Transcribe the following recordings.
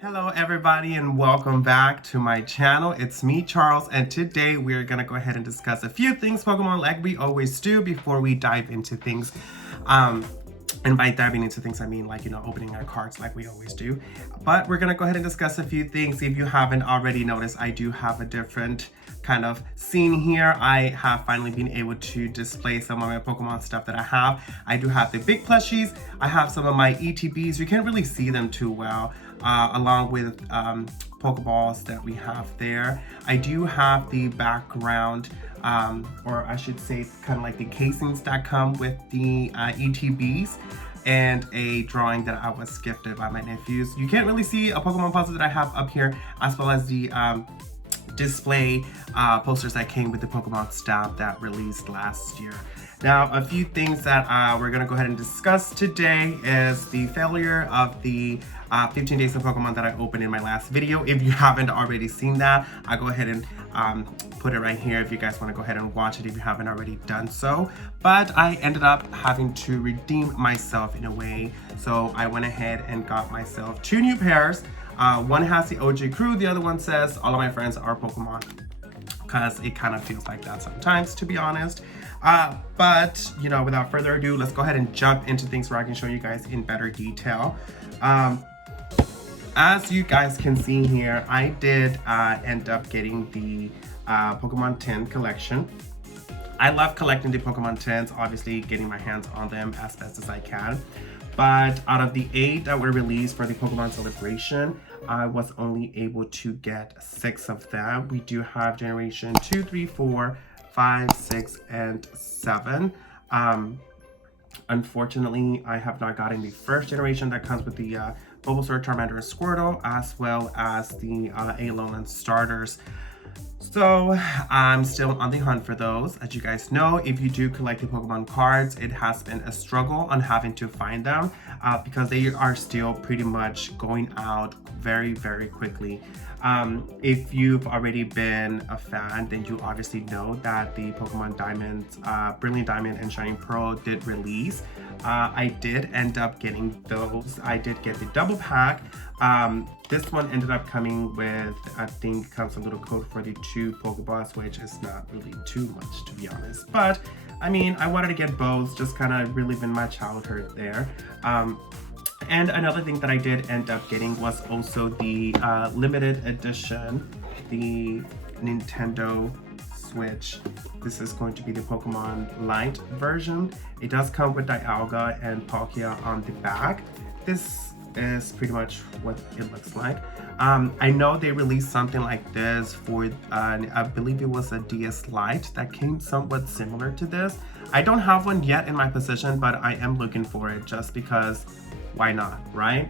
Hello everybody and welcome back to my channel. It's me, Charles, and today we're gonna go ahead and discuss a few things Pokemon like we always do before we dive into things. And by diving into things, I mean opening our cards like we always do. But we're gonna go ahead and discuss a few things. If you haven't already noticed, I do have a different kind of scene here. I have finally been able to display some of my Pokemon stuff that I have. I do have the big plushies. I have some of my ETBs. You can't really see them too well. Along with Pokeballs that we have there. I do have the background, or I should say kind of like the casings that come with the ETBs, and a drawing that I was gifted by my nephews. You can't really see a Pokemon puzzle that I have up here, as well as the display posters that came with the Pokemon stuff that released last year. Now, a few things that we're gonna go ahead and discuss today is the failure of the 15 Days of Pokemon that I opened in my last video. If you haven't already seen that, I'll go ahead and put it right here if you guys want to go ahead and watch it if you haven't already done so. But I ended up having to redeem myself in a way, so I went ahead and got myself 2 new pairs. One has the OG crew, the other one says all of my friends are Pokemon, because it kind of feels like that sometimes, to be honest. But without further ado, let's go ahead and jump into things where I can show you guys in better detail. As you guys can see here, I did end up getting the Pokemon 10 collection. I love collecting the Pokemon 10s, obviously getting my hands on them as best as I can. But out of the 8 that were released for the Pokemon Celebration, I was only able to get 6 of them. We do have Generation 2, 3, 4, 5, 6, and 7. Unfortunately, I have not gotten the first generation that comes with the Bulbasaur, Charmander, and Squirtle, as well as the Alolan starters. So I'm still on the hunt for those. As you guys know, if you do collect the Pokemon cards, it has been a struggle on having to find them because they are still pretty much going out very, very quickly. If you've already been a fan, then you obviously know that the Pokemon Diamonds, Brilliant Diamond and Shining Pearl did release. I did end up getting those. I did get the double pack. This one ended up coming with, I think, comes a little code for the 2 Pokeballs, which is not really too much, to be honest. But I mean, I wanted to get both, just kind of reliving my childhood there. And another thing that I did end up getting was also the limited edition, the Nintendo Switch. This is going to be the Pokemon Lite version. It does come with Dialga and Palkia on the back. This is pretty much what it looks like. I know they released something like this for, I believe it was a DS Lite that came somewhat similar to this. I don't have one yet in my possession, but I am looking for it just because why not, right?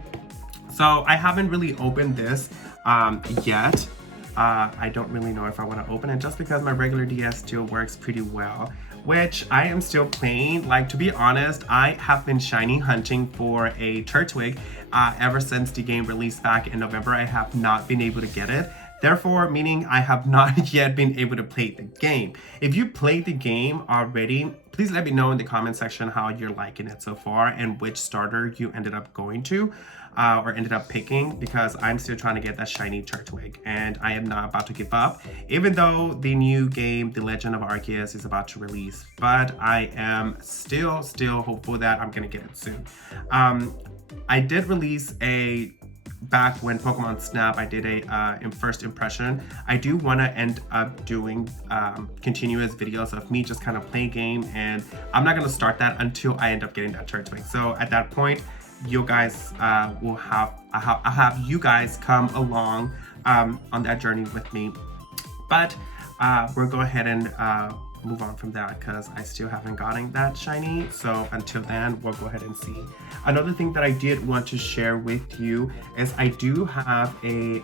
So I haven't really opened this yet. I don't really know if I want to open it just because my regular DS still works pretty well, which I am still playing. Like, to be honest, I have been shiny hunting for a Turtwig ever since the game released back in November. I have not been able to get it. Therefore, meaning I have not yet been able to play the game. If you played the game already, please let me know in the comment section how you're liking it so far and which starter you ended up going to or ended up picking, because I'm still trying to get that shiny Turtwig and I am not about to give up, even though the new game, The Legend of Arceus, is about to release. But I am still hopeful that I'm gonna get it soon. I did release back when Pokemon Snap, I did a first impression. I do want to end up doing continuous videos of me just kind of playing game, and I'm not going to start that until I end up getting that Turtwig. So at that point, you guys will I'll have you guys come along on that journey with me. But we'll go ahead and move on from that because I still haven't gotten that shiny. So until then, we'll go ahead and see. Another thing that I did want to share with you is I do have a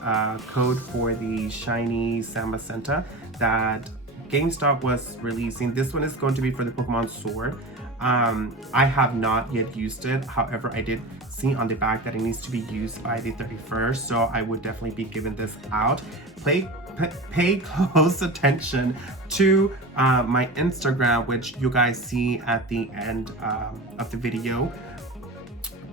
code for the shiny Samacenta that GameStop was releasing. This one is going to be for the Pokemon Sword. I have not yet used it. However, I did see on the back that it needs to be used by the 31st. So I would definitely be giving this out. Pay close attention to my Instagram, which you guys see at the end of the video.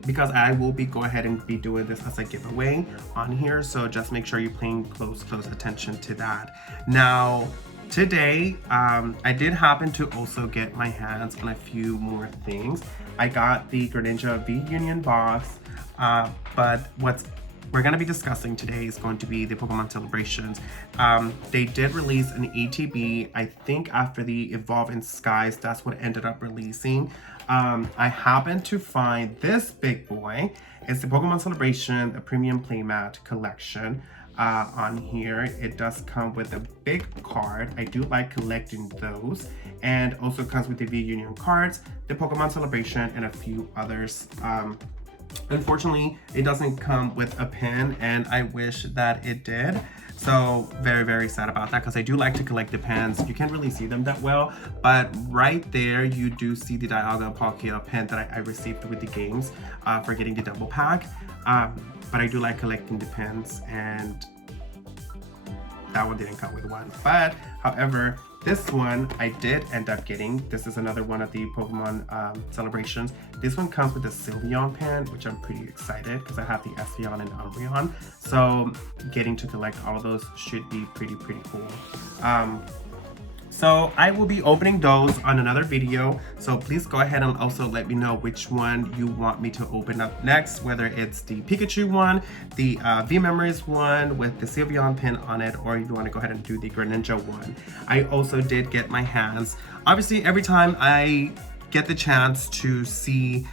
because I will be go ahead and be doing this as a giveaway on here. So just make sure you're paying close attention to that. Now, today, I did happen to also get my hands on a few more things. I got the Greninja V-Union box, but what's we're going to be discussing today is going to be the Pokemon Celebrations. They did release an ETB, I think after the Evolve in Skies, that's what ended up releasing. I happened to find this big boy. It's the Pokemon Celebration, the Premium Playmat Collection. On here, it does come with a big card. I do like collecting those, and also comes with the V-Union cards, the Pokemon Celebration, and a few others. Unfortunately, it doesn't come with a pin, and I wish that it did. So very sad about that, because I do like to collect the pins. You can't really see them that well, but right there you do see the Dialga Palkia pin that I received with the games for getting the double pack. But I do like collecting the pins, and that one didn't come with one. But however, this one I did end up getting. This is another one of the Pokemon Celebrations. This one comes with a Sylveon pin, which I'm pretty excited because I have the Espeon and Umbreon. So getting to collect all of those should be pretty cool. So I will be opening those on another video. So please go ahead and also let me know which one you want me to open up next, whether it's the Pikachu one, the V-Memories one with the Sylveon pin on it, or you want to go ahead and do the Greninja one. I also did get my hands. Obviously, every time I get the chance to see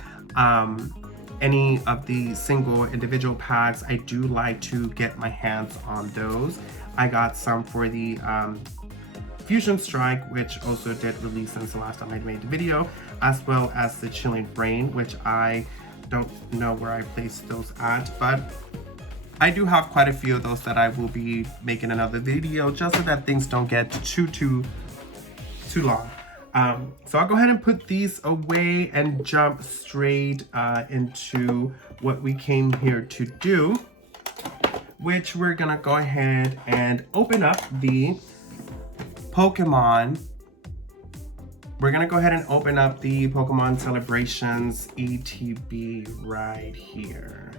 any of the single individual packs, I do like to get my hands on those. I got some for the Fusion Strike, which also did release since the last time I made the video, as well as the Chilling Rain, which I don't know where I placed those at, but I do have quite a few of those that I will be making another video just so that things don't get too long. So I'll go ahead and put these away and jump straight into what we came here to do, which we're gonna go ahead and open up the Pokemon. We're gonna go ahead and open up the Pokemon Celebrations ETB right here.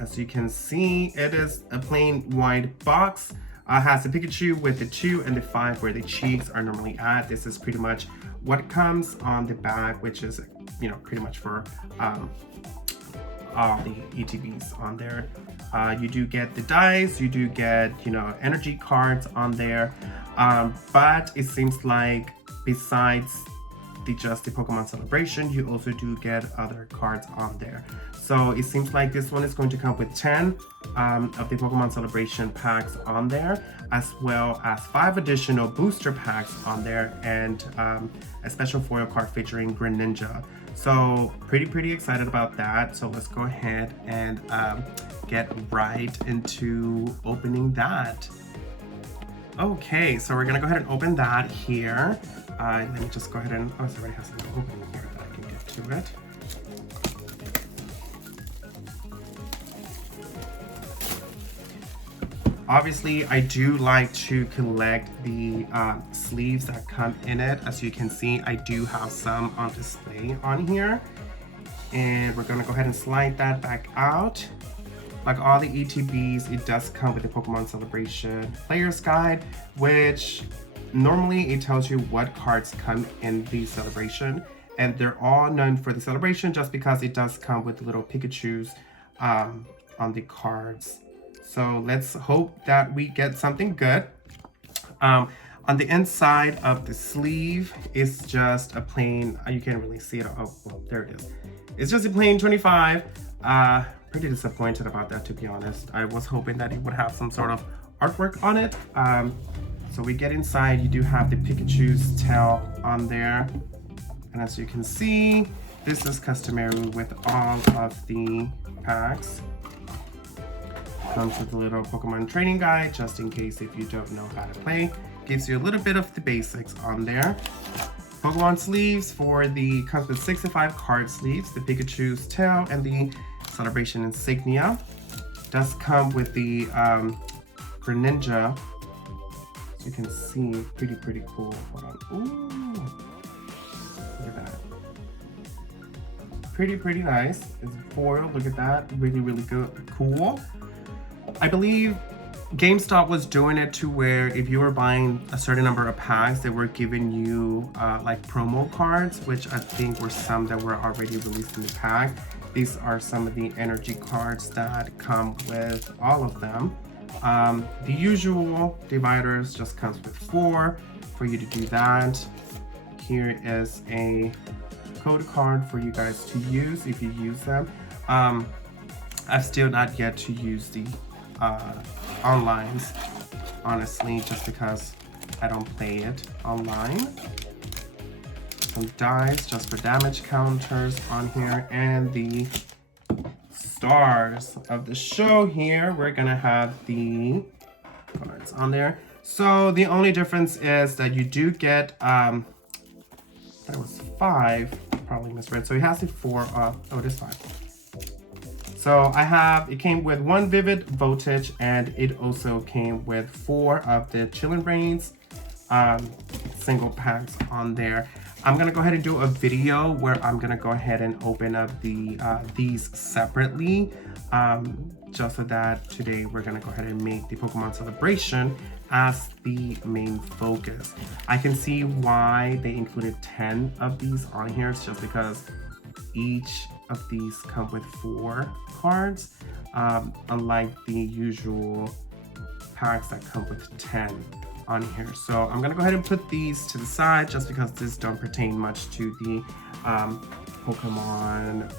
As you can see, it is a plain white box. Has a Pikachu with the 2 and the 5 where the cheeks are normally at. This is pretty much what comes on the back, which is, you know, pretty much for all the ETBs on there. You do get the dice, you do get, you know, energy cards on there, but it seems like besides just the Pokemon Celebration, you also do get other cards on there. So it seems like this one is going to come with 10 of the Pokemon Celebration packs on there, as well as 5 additional booster packs on there, and a special foil card featuring Greninja. So pretty excited about that. So let's go ahead and get right into opening that. Okay, so we're gonna go ahead and open that here. Let me just go ahead and, oh, it already has something open here that I can get to it. Obviously, I do like to collect the sleeves that come in it. As you can see, I do have some on display on here. And we're gonna go ahead and slide that back out. Like all the ETBs, it does come with the Pokemon Celebration Player's Guide, which normally it tells you what cards come in the celebration. And they're all known for the celebration just because it does come with little Pikachus on the cards. So let's hope that we get something good. On the inside of the sleeve, it's just a plain, you can't really see it. Oh, well, there it is. It's just a plain 25. Pretty disappointed about that, to be honest. I was hoping that it would have some sort of artwork on it. So we get inside, you do have the Pikachu's tail on there. And as you can see, this is customary with all of the packs. Comes with a little Pokemon training guide, just in case if you don't know how to play. Gives you a little bit of the basics on there. Pokemon sleeves for the, comes with 65 card sleeves, the Pikachu's tail and the Celebration insignia. Does come with the Greninja. As you can see, pretty cool. Hold on. Ooh. Look at that. pretty nice. It's foil, look at that, really good, cool. I believe GameStop was doing it to where if you were buying a certain number of packs, they were giving you like promo cards, which I think were some that were already released in the pack. These are some of the energy cards that come with all of them. The usual dividers just comes with 4 for you to do that. Here is a code card for you guys to use if you use them. I've still not yet to use the onlines, honestly, just because I don't play it online. Some dice just for damage counters on here, and the stars of the show here, we're gonna have the cards on there. So the only difference is that you do get that was 5, probably misread, so it has the 4 oh, it is 5. So it came with 1 Vivid Voltage, and it also came with 4 of the Chillin' Brains single packs on there. I'm gonna go ahead and do a video where I'm gonna go ahead and open up these separately, just so that today we're gonna go ahead and make the Pokemon Celebration as the main focus. I can see why they included 10 of these on here. It's just because each of these come with 4 cards, unlike the usual packs that come with 10 on here. So I'm gonna go ahead and put these to the side just because these don't pertain much to the Pokemon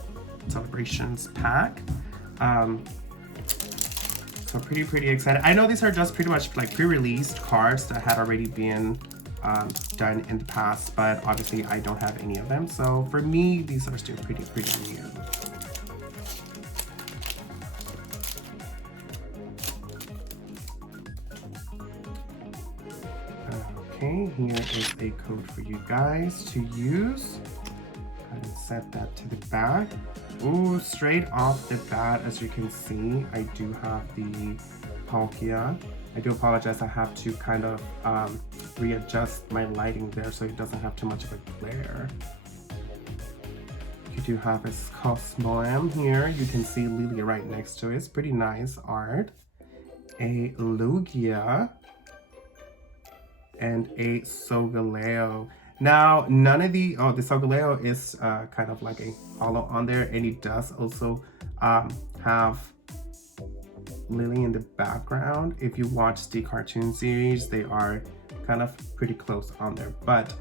Celebrations pack. So pretty excited. I know these are just pretty much like pre-released cards that had already been done in the past, but obviously I don't have any of them. So for me, these are still pretty new. Okay, here is a code for you guys to use. Go ahead and set that to the back. Ooh, straight off the bat, as you can see, I do have the Palkia. I do apologize, I have to kind of readjust my lighting there so it doesn't have too much of a glare. You do have a Cosmoem here. You can see Lilia right next to it. It's pretty nice art. A Lugia. And a Solgaleo. Now, none of the Solgaleo is kind of like a hollow on there, and it does also have Lily in the background. If you watch the cartoon series, they are kind of pretty close on there. But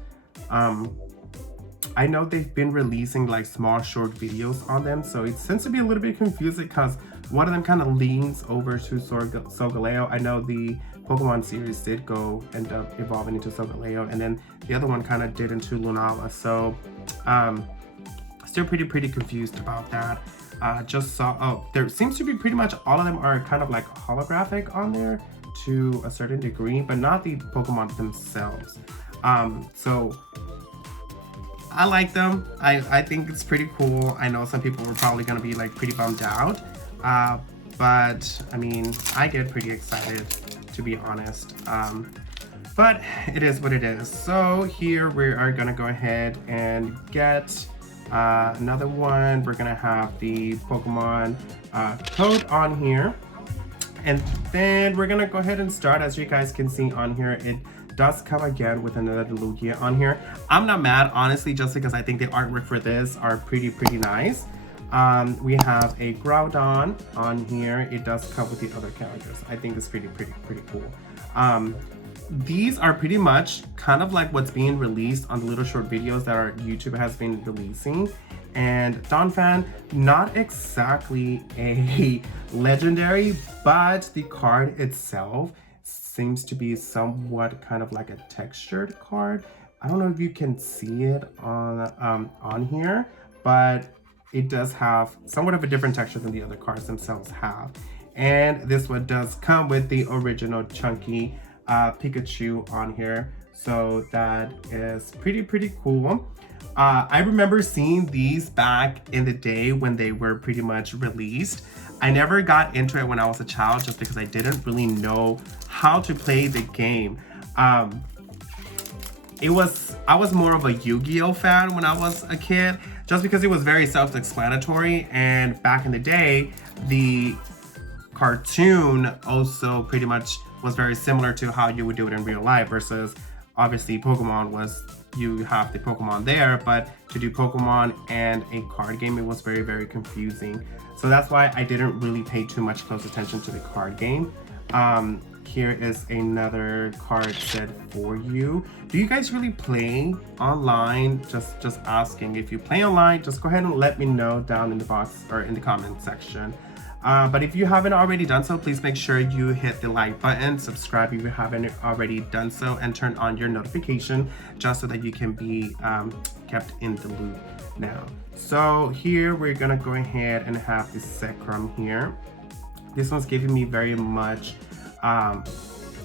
I know they've been releasing like small short videos on them, so it seems to be a little bit confusing because one of them kind of leans over to Solgaleo. I know the Pokemon series did end up evolving into Solgaleo, and then the other one kind of did into Lunala. So still pretty confused about that. Just saw, there seems to be pretty much all of them are kind of like holographic on there to a certain degree, but not the Pokemon themselves. So I like them. I think it's pretty cool. I know some people were probably gonna be like pretty bummed out, but I mean, I get pretty excited, to be honest. But it is what it is. So here we are gonna go ahead and get another one. We're gonna have the Pokemon code on here, and then we're gonna go ahead and start. As you guys can see on here, it does come again with another Lugia on here. I'm not mad, honestly, just because I think the artwork for this are pretty nice. We have a Groudon on here. It does come with the other characters. I think it's pretty cool. These are pretty much kind of like what's being released on the little short videos that our YouTube has been releasing. And Donphan, not exactly a legendary, but the card itself seems to be somewhat kind of like a textured card. I don't know if you can see it on here, but it does have somewhat of a different texture than the other cards themselves have. And this one does come with the original chunky Pikachu on here, so that is pretty cool. I remember seeing these back in the day when they were pretty much released. I never got into it when I was a child just because I didn't really know how to play the game. I was more of a Yu-Gi-Oh fan when I was a kid, just because it was very self-explanatory, and back in the day, the cartoon also pretty much was very similar to how you would do it in real life, versus obviously Pokemon was, you have the Pokemon there, but to do Pokemon and a card game, it was very, very confusing. So that's why I didn't really pay too much close attention to the card game. Here is another card set for you. Do you guys really play online? Just asking. If you play online, just go ahead and let me know down in the box or in the comment section. But if you haven't already done so, please make sure you hit the like button, subscribe if you haven't already done so, and turn on your notification just so that you can be kept in the loop now. So here we're gonna go ahead and have the Zekrom here. This one's giving me very much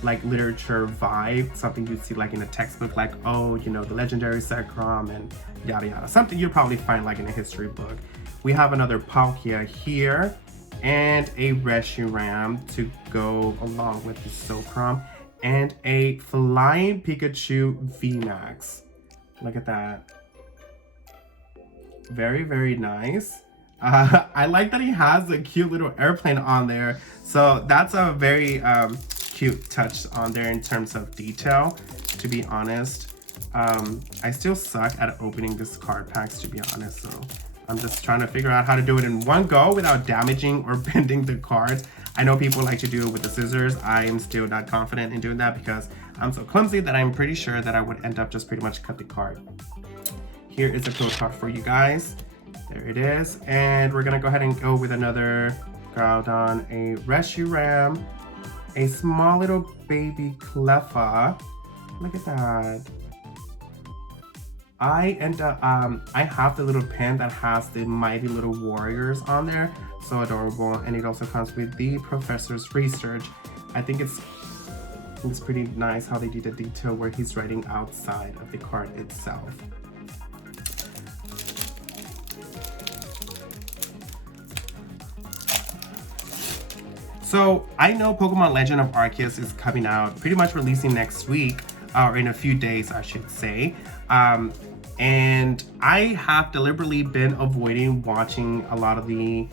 like literature vibe, something you'd see like in a textbook, like, oh, you know, the legendary Zekrom and yada yada, something you'd probably find like in a history book. We have another Palkia here, and a Reshiram to go along with the Zekrom, and a Flying Pikachu VMAX. Look at that. Very, very nice. I like that he has a cute little airplane on there. So that's a very cute touch on there in terms of detail, to be honest. I still suck at opening this card packs, to be honest. So I'm just trying to figure out how to do it in one go without damaging or bending the cards. I know people like to do it with the scissors. I am still not confident in doing that because I'm so clumsy that I'm pretty sure that I would end up just pretty much cut the card. Here is a code card for you guys. There it is. And we're gonna go ahead and go with another Groudon, a Reshiram, a small little baby Cleffa. Look at that. I have the little pen that has the Mighty Little Warriors on there. So adorable. And it also comes with the Professor's Research. I think it's pretty nice how they did the detail where he's writing outside of the card itself. So I know Pokemon Legend of Arceus is coming out, pretty much releasing next week, or in a few days, I should say. And I have deliberately been avoiding watching a lot of the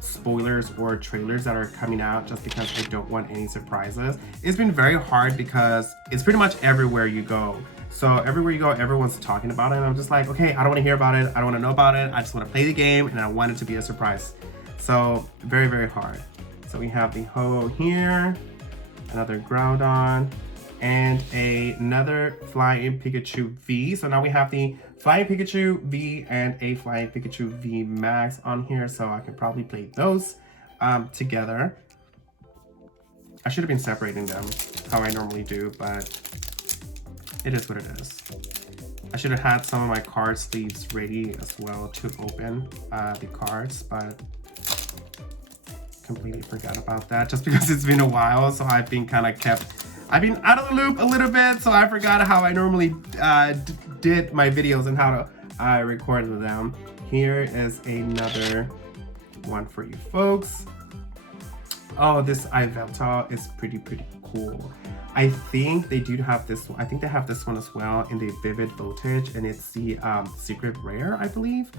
spoilers or trailers that are coming out just because I don't want any surprises. It's been very hard because it's pretty much everywhere you go. So everywhere you go, everyone's talking about it. And I'm just like, okay, I don't want to hear about it. I don't want to know about it. I just want to play the game and I want it to be a surprise. So very, very hard. So we have the Ho-Oh here, another Groudon, and another Flying Pikachu V. So now we have the Flying Pikachu V and a Flying Pikachu V Max on here. So I can probably play those together. I should have been separating them how I normally do, but it is what it is. I should have had some of my card sleeves ready as well to open the cards, but completely forgot about that just because it's been a while. So I've been I've been out of the loop a little bit, so I forgot how I normally did my videos and how to record them. Here is another one for you folks. Oh, this Yveltal is pretty cool. I think they do have this one. I think they have this one as well in the Vivid Voltage, and it's the Secret Rare, I believe,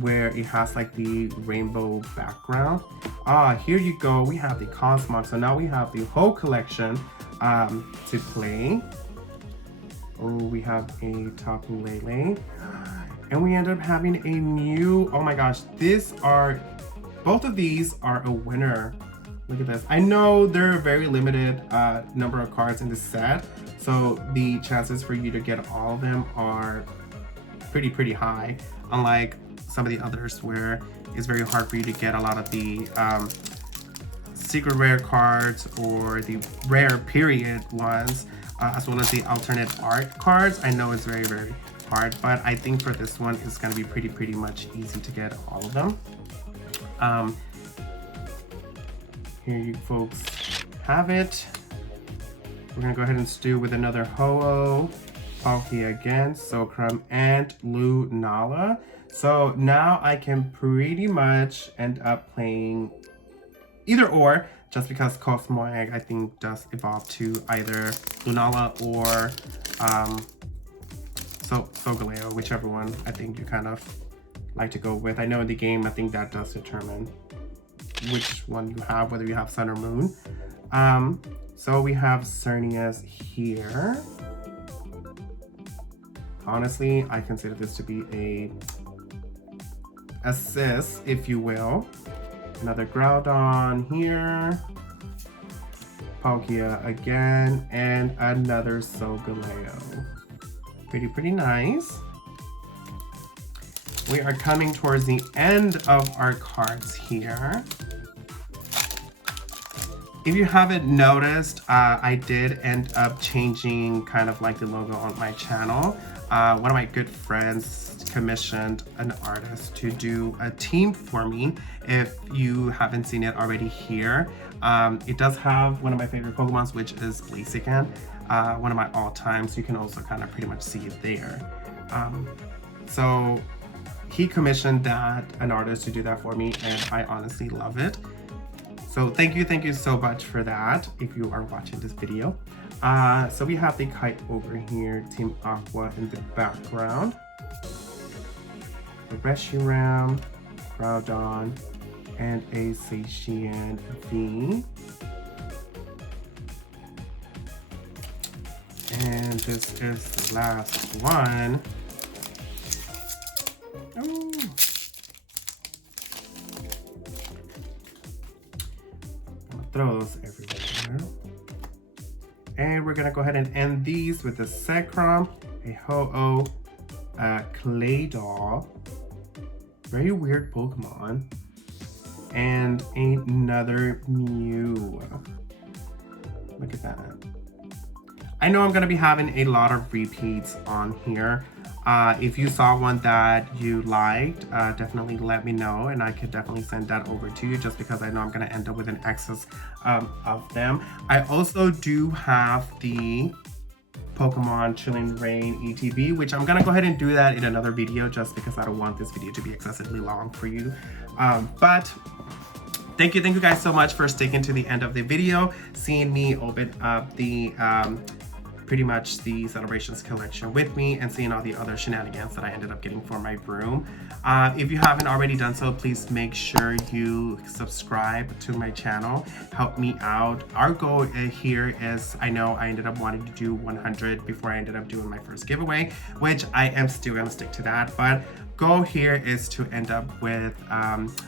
where it has like the rainbow background. Here you go. We have the Cosmog. So now we have the whole collection to play. Oh, we have a Tapu Lele. And we end up having a new, oh my gosh, both of these are a winner. Look at this. I know there are a very limited number of cards in this set, so the chances for you to get all of them are pretty high, unlike some of the others where it's very hard for you to get a lot of the secret rare cards or the rare period ones, as well as the alternate art cards. I know it's very hard, but I think for this one it's going to be pretty much easy to get all of them. Here you folks have it. We're gonna go ahead and stew with another Ho-Oh, Palkia again, Zekrom, and Lunala. So now I can pretty much end up playing either or, just because Cosmoeg I think does evolve to either Lunala or Solgaleo, whichever one I think you kind of like to go with. I know in the game, I think that does determine which one you have, whether you have Sun or Moon. So we have Cernius here. Honestly, I consider this to be a assist, if you will. Another Groudon here. Palkia again, and another Solgaleo. Pretty nice. We are coming towards the end of our cards here. If you haven't noticed, I did end up changing kind of like the logo on my channel. One of my good friends commissioned an artist to do a team for me. If you haven't seen it already here, it does have one of my favorite Pokemons, which is Blaziken, one of my all-time, so you can also kind of pretty much see it there. So he commissioned an artist to do that for me, and I honestly love it. So thank you so much for that, if you are watching this video. So we have the kite over here, Team Aqua in the background. A Reshiram, Groudon, and a Seishian V. And this is the last one. Oh. I'm gonna throw those everywhere. And we're gonna go ahead and end these with a Zekrom, a Ho-Oh, a Claydol, very weird Pokemon, and another Mew. Look at that. I know I'm gonna be having a lot of repeats on here. If you saw one that you liked, definitely let me know, and I could definitely send that over to you, just because I know I'm gonna end up with an excess of them. I also do have the Pokemon Chilling Reign ETB, which I'm gonna go ahead and do that in another video, just because I don't want this video to be excessively long for you. But thank you guys so much for sticking to the end of the video, seeing me open up the pretty much the Celebrations collection with me, and seeing all the other shenanigans that I ended up getting for my room. If you haven't already done so, please make sure you subscribe to my channel. Help me out. Our goal here is, I know I ended up wanting to do 100 before I ended up doing my first giveaway, which I am still gonna stick to that, but goal here is to end up with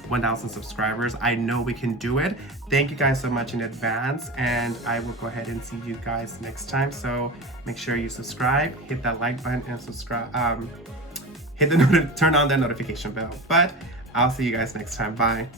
1,000 subscribers. I know we can do it. Thank you guys so much in advance, and I will go ahead and see you guys next time. So make sure you subscribe, hit that like button, and subscribe. Turn on the notification bell. But I'll see you guys next time. Bye.